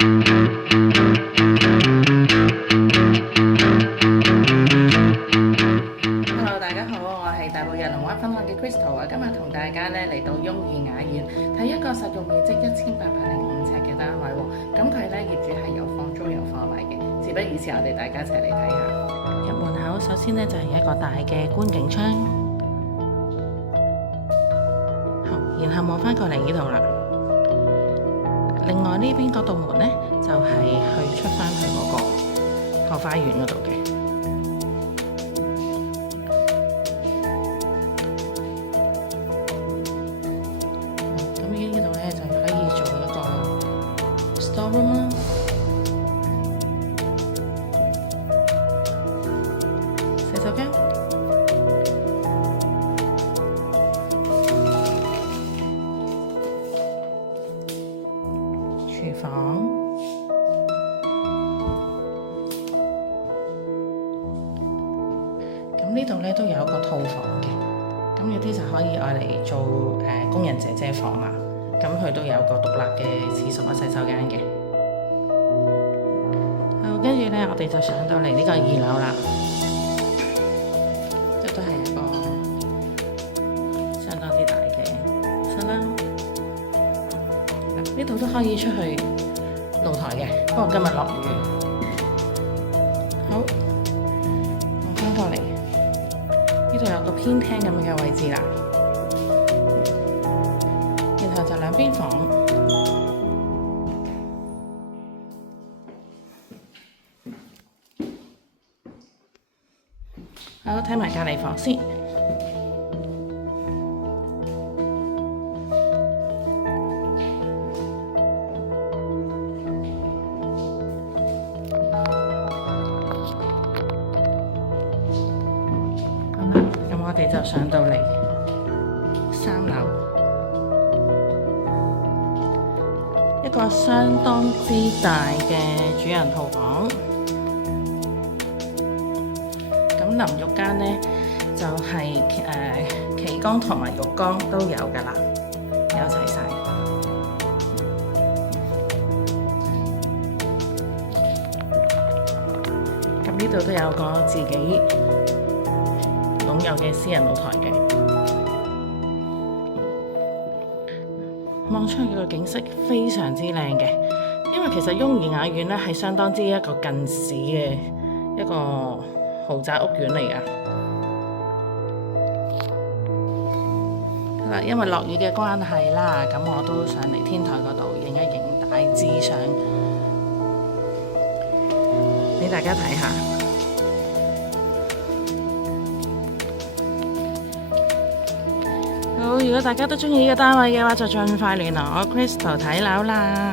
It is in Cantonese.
Hello，大家好，我係大埔日龍灣分行嘅 Crystal 啊，今日同大家咧嚟到雍怡雅苑睇一個實用面積1805尺嘅單位喎。咁佢咧業主係有放租有放賣嘅。事不宜遲，我哋大家一齊嚟睇下。入門口首先咧就係一個大嘅觀景窗，好，然後望翻過嚟呢度啦。另外呢邊嗰道門咧就係去出翻去嗰個後花園嗰度嘅。呢度咧就可以做一個 store room 啦，洗手間、廚房，咁呢度咧都有一個套房嘅，咁有啲就可以愛嚟做工人姐姐房啦。咁佢都有個獨立嘅廁所、洗手間嘅。好，跟住咧，我哋就上到嚟呢個2樓啦，即都係一個相當之大嘅室啦。呢度都可以出去露台嘅，不過今日落雨。好，我翻過嚟，呢度有個偏廳咁嘅位置啦。然後就兩邊房，好，睇埋隔離房先。好啦，咁我哋就上到嚟3樓。一個相當之大嘅主人套房，咁淋浴間呢，就係企缸同埋浴缸都有㗎啦，有齊晒。咁呢度都有個自己擁有嘅私人露台嘅。望出去個景色非常之靚嘅，因為其實雍怡雅苑咧係相當之一個近市嘅一個豪宅屋苑嚟㗎。好啦，因為落雨嘅關係啦，咁我都上嚟天台嗰度影一影大致相，俾大家睇下。好，如果大家都中意呢個單位嘅話，就盡快聯絡我 Crystal 睇樓啦。